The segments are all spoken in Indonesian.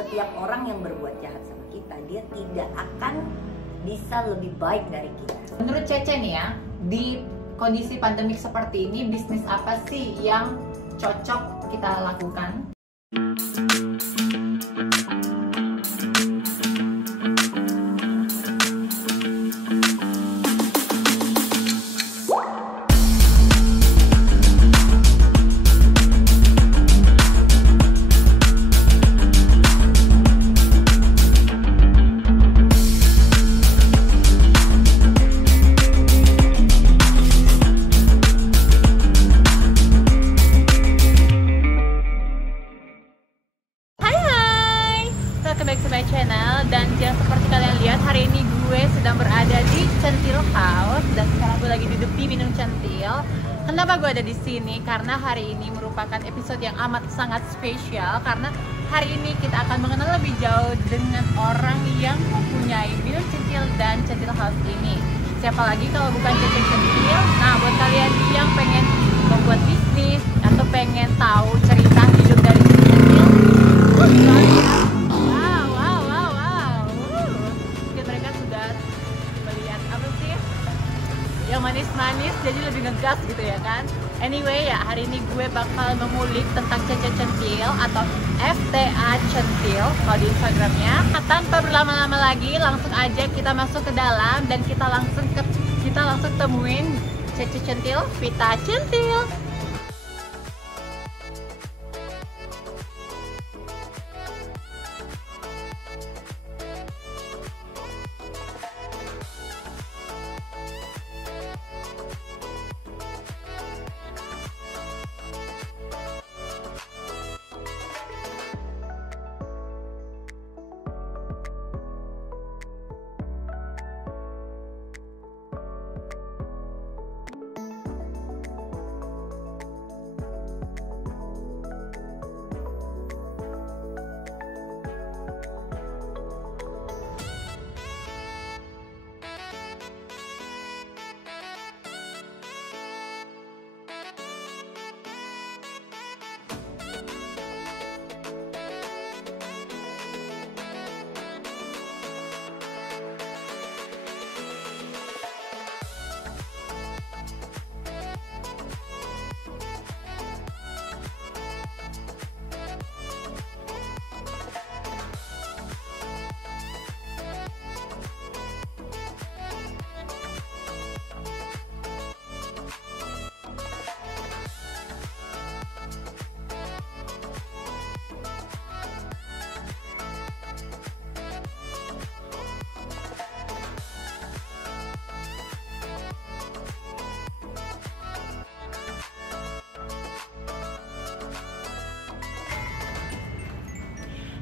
setiap orang yang berbuat jahat sama kita, dia tidak akan bisa lebih baik dari kita. Menurut Cece nih ya, di kondisi pandemik seperti ini, bisnis apa sih yang cocok kita lakukan? Welcome back to my channel, dan yang seperti kalian lihat, hari ini gue sedang berada di Centil House dan sekarang gue lagi duduk di Minum Centil. Kenapa gue ada di sini? Karena hari ini merupakan episode yang amat sangat spesial, karena hari ini kita akan mengenal lebih jauh dengan orang yang mempunyai Minum Centil dan Centil House ini. Siapa lagi kalau bukan Cece Centil? Nah, buat kalian yang pengen membuat bisnis atau pengen tahu cerita hidup dari Cece Centil, yang manis-manis jadi lebih ngegas gitu ya kan. Anyway ya, hari ini gue bakal mengulik tentang Cece Centil atau FTA Centil kalau di Instagramnya. Tanpa berlama-lama lagi, langsung aja kita masuk ke dalam dan kita langsung temuin Cece Centil, Vita Centil.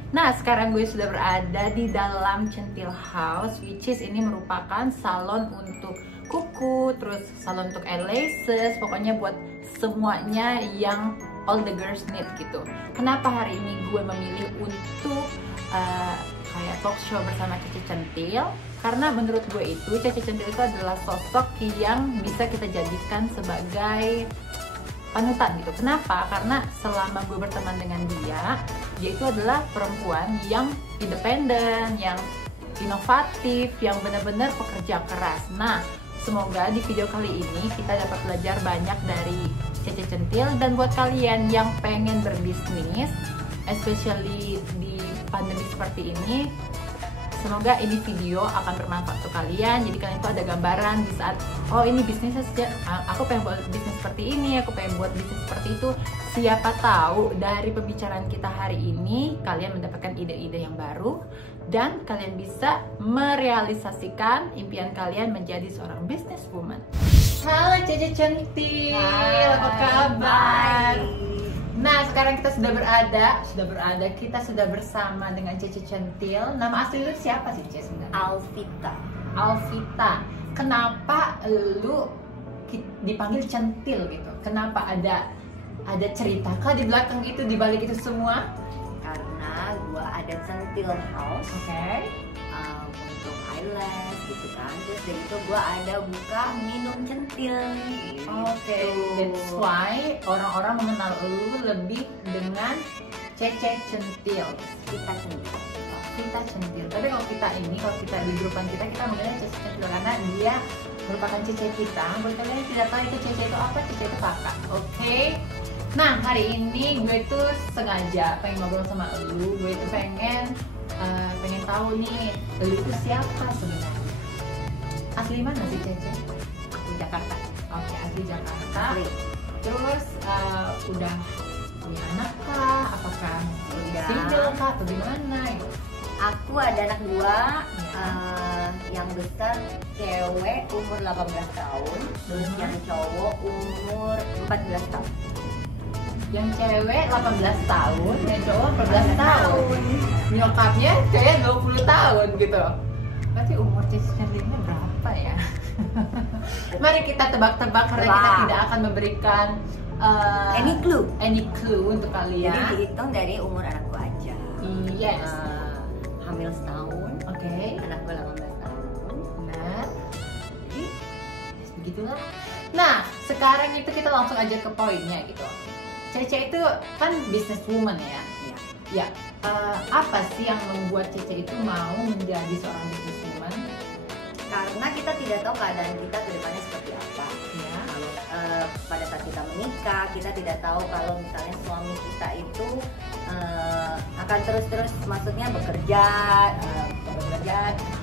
Nah, sekarang gue sudah berada di dalam Centil House, which is ini merupakan salon untuk kuku, terus salon untuk eyelashes, pokoknya buat semuanya yang all the girls need gitu. Kenapa hari ini gue memilih untuk kayak talk show bersama Cece Centil? Karena menurut gue itu Cece Centil itu adalah sosok yang bisa kita jadikan sebagai panutan gitu. Kenapa? Karena selama gue berteman dengan dia itu adalah perempuan yang independen, yang inovatif, yang benar-benar pekerja keras. Nah, semoga di video kali ini kita dapat belajar banyak dari Cece Centil. Dan buat kalian yang pengen berbisnis, especially di pandemi seperti ini, semoga ini video akan bermanfaat untuk kalian. Jadi kalian tuh ada gambaran di saat, oh ini bisnisnya, aku pengen buat bisnis seperti ini, aku pengen buat bisnis seperti itu. Siapa tahu dari pembicaraan kita hari ini kalian mendapatkan ide-ide yang baru dan kalian bisa merealisasikan impian kalian menjadi seorang businesswoman. Halo Cece Centil, apa kabar? Nah, sekarang kita kita sudah bersama dengan Cece Centil. Nama asli lu siapa sih, Cece sebenarnya? Alvita. Alvita. Kenapa lu dipanggil Centil gitu? Kenapa ada cerita kah di belakang itu, di balik itu semua? Karena gua ada Centil House. Oke. Untuk eyelash gitu kan. Terus dari itu gua ada buka Minum Centil gitu. Oke. That's why orang-orang mengenal lu lebih dengan Cece Centil. Vita Centil. Cita Centil. Tapi kalau kita di grupan kita manggilnya Cece Centil karena dia merupakan Cece kita. Buat kalian yang tidak tahu itu Cece itu apa, Cece itu kakak. Oke. Nah, hari ini gue tuh sengaja pengen ngobrol sama lu. Gue tuh pengen tahu nih, lu itu siapa sebenarnya? Asli mana sih Cece? Di Jakarta. Oke, asli Jakarta. Asli. Terus udah punya anak kah? Apakah Udah. single kah? Atau gimana? Aku ada anak 2, yang besar cewek umur 18 tahun, terus yang cowok umur 14 tahun. Yang cewek 18 tahun, yang cowok 14 tahun. Nyokapnya kayak 20 tahun gitu. Berarti umur Cece Centilnya berapa ya? Mari kita tebak-tebak karena kita tidak akan memberikan Any clue untuk kalian. Jadi dihitung dari umur anakku aja. Yes. Hamil setahun, Oke. anakku 18 tahun. Benar. Jadi Yes, begitulah. Nah, sekarang itu kita langsung aja ke poinnya gitu. Cece itu kan businesswoman ya. ya, Ya, apa sih yang membuat Cece itu mau menjadi seorang businesswoman? karena kita tidak tahu keadaan kita ke depannya seperti apa. Ya. Kalau pada saat kita menikah, kita tidak tahu kalau misalnya suami kita itu akan terus-terus maksudnya bekerja,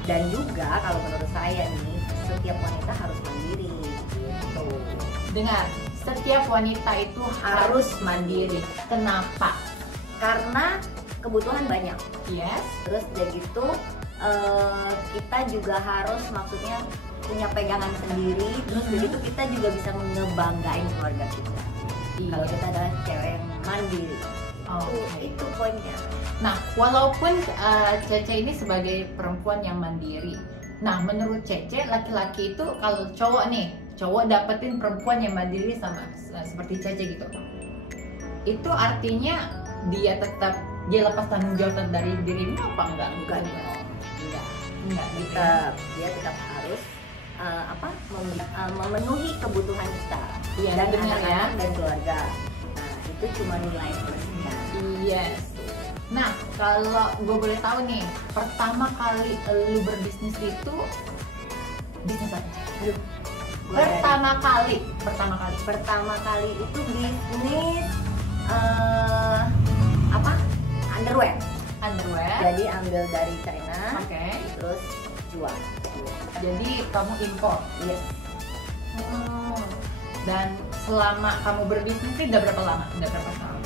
dan juga kalau menurut saya nih, setiap wanita harus mandiri gitu. Dengar, setiap wanita itu harus mandiri. Kenapa? Karena kebutuhan banyak. Yes. Terus udah gitu kita juga harus maksudnya punya pegangan sendiri. Terus begitu kita juga bisa ngebanggain keluarga kita. Iya. Kalau kita adalah cewek yang mandiri. Oke. Itu poinnya. Nah, walaupun Cece ini sebagai perempuan yang mandiri, nah menurut Cece laki-laki itu kalau cowok dapetin perempuan yang mandiri sama seperti Cece gitu, itu artinya dia lepas tanggung jawab dari dirimu apa enggak? Enggak. Enggak gitu. Dia tetap harus memenuhi kebutuhan kita. Iya, dan benar ya. anak-anak dan keluarga. Nah, itu cuma nilai plusnya. Yes. Nah, kalau gue boleh tahu nih, pertama kali lu berbisnis itu bisnis apa? Aduh, Pertama kali. pertama kali itu bisnis underwear. Jadi ambil dari China, Oke. terus jual. Jadi kamu impor. Yes. Dan selama kamu berbisnis itu udah berapa lama? Udah berapa tahun?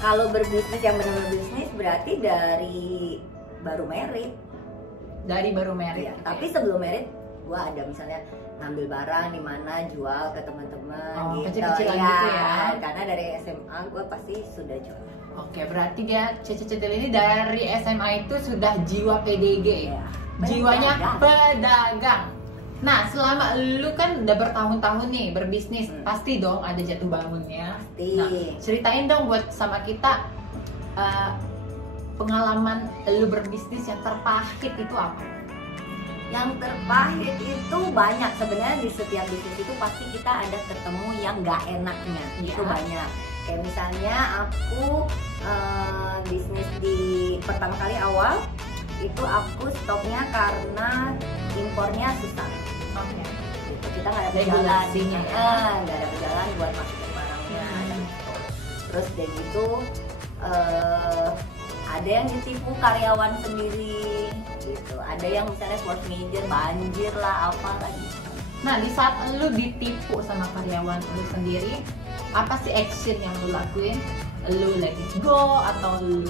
Kalau berbisnis yang benar-benar bisnis berarti dari baru married. Dari baru married. Iya, gitu tapi ya? sebelum married gua ada misalnya ngambil barang di mana jual ke teman-teman gitu kecil-kecilan gitu ya. Karena dari SMA gua pasti sudah jual. Oke, berarti dia Cece Centil ini dari SMA itu sudah jiwa PDG. Iya. Jiwanya pedagang. Nah, selama lu kan udah bertahun-tahun nih berbisnis, pasti dong ada jatuh bangunnya. Pasti. Nah, ceritain dong buat sama kita pengalaman lu berbisnis yang terpahit itu apa? Yang terpahit itu banyak sebenarnya. Di setiap bisnis itu pasti kita ada ketemu yang nggak enaknya. Iya. Itu banyak. Kayak misalnya aku bisnis di pertama kali awal itu aku stopnya karena impornya susah. Oke. Gitu. Kita nggak ada berjalan, Regulasinya ya. nggak ada berjalan buat masukin barangnya. Gitu. Terus dari gitu ada yang ditipu karyawan sendiri, gitu. Ada yang misalnya force major, banjir lah, apa lagi. Nah, di saat lu ditipu sama karyawan lu sendiri, apa sih action yang lu lakuin? Lu let it go atau lu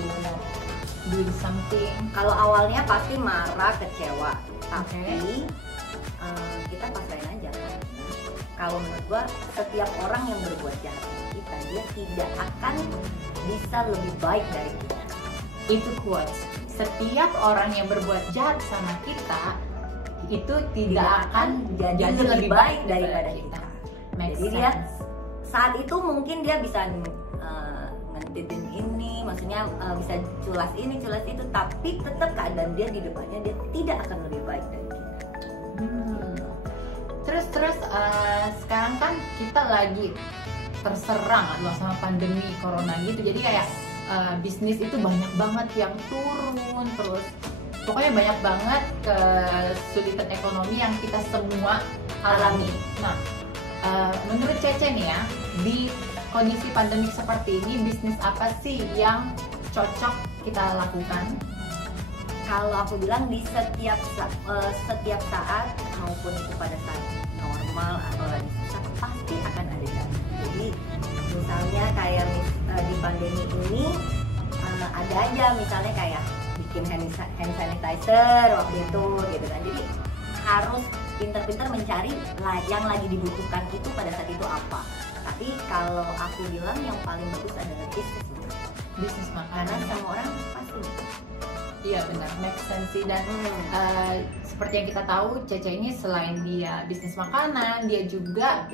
doing something? Kalau awalnya pasti marah, kecewa, tapi kita pasrahin aja kan. Kalau menurut gua setiap orang yang berbuat jahat sama kita, dia tidak akan bisa lebih baik dari kita. Itu quotes. Setiap orang yang berbuat jahat sama kita itu tidak akan jadi lebih baik daripada kita. Make Jadi dia sense. saat itu mungkin dia bisa ngentitin ini, maksudnya bisa culas ini, culas itu, tapi tetap keadaan dia di depannya dia tidak akan lebih baik dari kita. Terus sekarang kan kita lagi terserang loh sama pandemi corona gitu, jadi kayak bisnis itu banyak banget yang turun, terus pokoknya banyak banget kesulitan ekonomi yang kita semua alami. Nah, menurut Cece nih ya, di kondisi pandemik seperti ini, bisnis apa sih yang cocok kita lakukan? Kalau aku bilang di setiap saat maupun itu pada saat normal atau lagi susah pasti akan ada jalan. Jadi misalnya kayak di pandemi ini ada aja misalnya kayak bikin hand sanitizer waktu itu gitu kan. Jadi harus pintar-pintar mencari yang lagi dibutuhkan itu pada saat itu apa. Tapi kalau aku bilang yang paling bagus adalah bisnis makanan. Karena semua orang pasti iya benar, make sense sih. Dan seperti yang kita tahu, Cece ini selain dia bisnis makanan, dia juga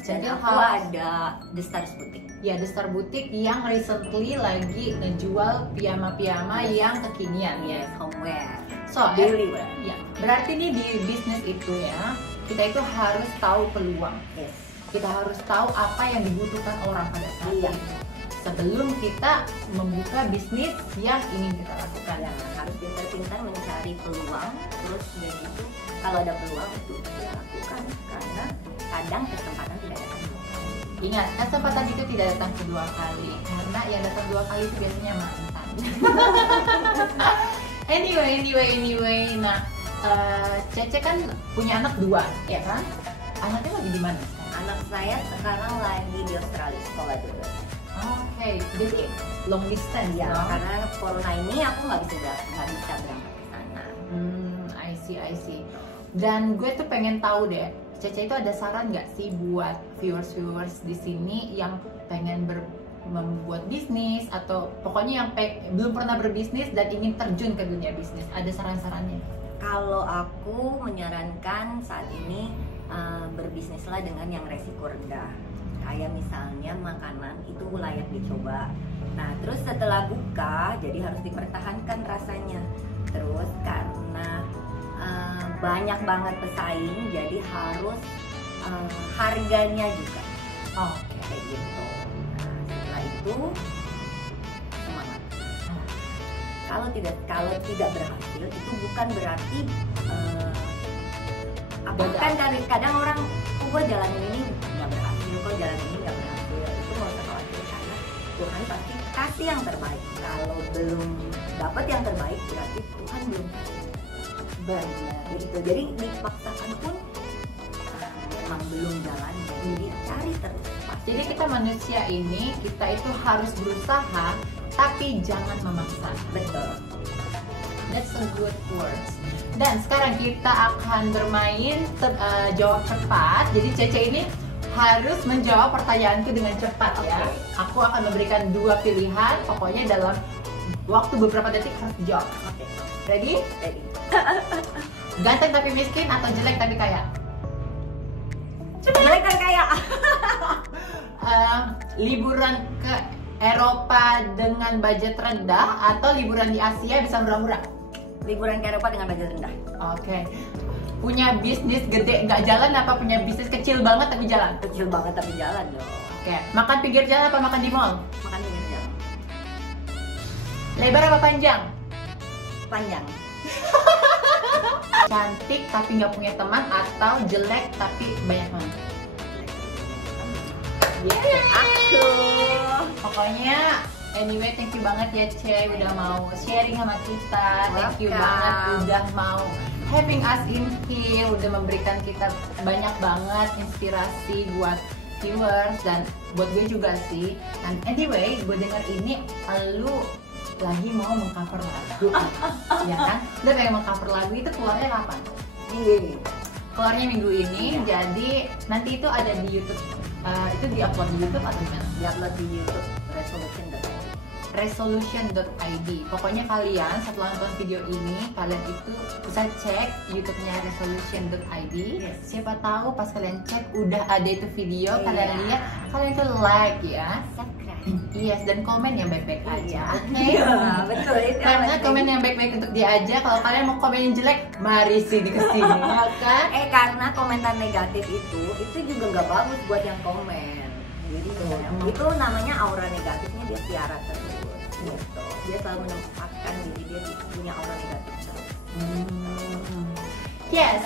Centil House, ada The Stars Boutique. Ya, The Star Boutique yang recently lagi ngejual piyama-piyama yang kekinian ya, homeware. So, daily wear. Ya, berarti nih di bisnis itu ya, kita itu harus tahu peluang. Yes. Kita harus tahu apa yang dibutuhkan orang pada saat itu. Sebelum kita membuka bisnis yang ingin kita lakukan, ya, harus pintar-pintar mencari peluang. Terus dari itu kalau ada peluang itu kita lakukan, karena kadang kesempatan tidak datang dua kali. Ingat, kesempatan itu tidak datang kedua kali, karena yang datang dua kali itu biasanya mantan. Anyway. Nah, Cece kan punya anak 2, ya kan? Anaknya lagi di mana? Anak saya sekarang lagi di Australia, sekolah dulu. Oke, jadi long distance ya, no? Karena corona ini aku nggak bisa berangkat ke sana. I see. Dan gue tuh pengen tahu deh, Cece itu ada saran nggak sih buat viewers di sini yang pengen membuat bisnis atau pokoknya yang belum pernah berbisnis dan ingin terjun ke dunia bisnis? Ada saran-sarannya? Kalau aku menyarankan saat ini berbisnislah dengan yang resiko rendah. Kayak misalnya makanan itu layak dicoba. Nah, terus setelah buka, jadi harus dipertahankan rasanya. Terus karena banyak banget pesaing, jadi harus harganya juga. Kayak gitu. Nah, setelah itu semangat. Kalau tidak berhasil, itu bukan berarti kan kadang orang gue jalanin ini nggak berhasil, kok jalan ini nggak berhasil, itu nggak usah khawatir karena Tuhan pasti kasih yang terbaik. Kalau belum dapat yang terbaik berarti Tuhan belum kasih. Benar. Gitu. Jadi dipaksakan pun memang belum jalan, jadi cari terus. Jadi kita manusia ini kita itu harus berusaha tapi jangan memaksa. Betul. That's a good words. Dan sekarang kita akan bermain jawab cepat. Jadi Cece ini harus menjawab pertanyaanku dengan cepat ya. Aku akan memberikan 2 pilihan. Pokoknya dalam waktu beberapa detik harus dijawab. Ready? Ready. Ganteng tapi miskin atau jelek tapi kaya? Jelek tapi kaya. Liburan ke Eropa dengan budget rendah atau liburan di Asia bisa murah-murah? Liburan ke Eropa dengan budget rendah. Oke. Punya bisnis gede nggak jalan apa punya bisnis kecil banget tapi jalan? Kecil banget tapi jalan dong. Oke. Makan pinggir jalan apa makan di mall? Makan pinggir jalan. Lebar apa panjang? Panjang. Cantik tapi nggak punya teman atau jelek tapi banyak teman? Aku. Pokoknya anyway, thank you banget ya Ce udah mau sharing sama kita. Thank you banget udah mau having us in here, udah memberikan kita banyak banget inspirasi buat viewers dan buat gue juga sih. Dan anyway, gue dengar ini lu lagi mau mengcover lagu, ya kan? Udah pengen mengcover lagu itu keluarnya kapan? Minggu ini. Keluarnya minggu ini, jadi nanti itu ada di YouTube. Itu di-upload di YouTube atau gimana? Di-upload di YouTube resolution.id. Pokoknya kalian setelah nonton video ini, kalian itu bisa cek YouTube-nya resolution.id. Siapa tahu pas kalian cek udah ada itu video, kalian lihat, kalian itu like ya. Yes, dan komen yang baik-baik aja. Betul itu. Karena komen yang baik-baik untuk dia aja. Kalau kalian mau komen yang jelek, mari sih di kesini, ya kan? Karena komentar negatif itu juga nggak bagus buat yang komen. Jadi itu namanya aura negatifnya dia siaran terus. gitu. Dia selalu menempatkan diri dia punya aura negatif terus. Yes.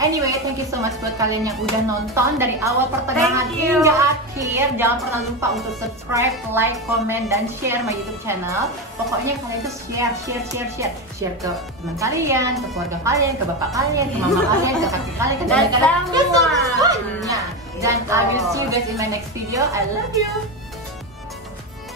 Anyway, thank you so much buat kalian yang udah nonton dari awal pertengahan Thank you. hingga akhir. Jangan pernah lupa untuk subscribe, like, comment, dan share my YouTube channel. Pokoknya kalian itu share ke teman kalian, ke keluarga kalian, ke bapak kalian, ke mama kalian, ke kakak kalian, ke Dan dada kalian, ke semua. semuanya. Dan I will see you guys in my next video. I love you.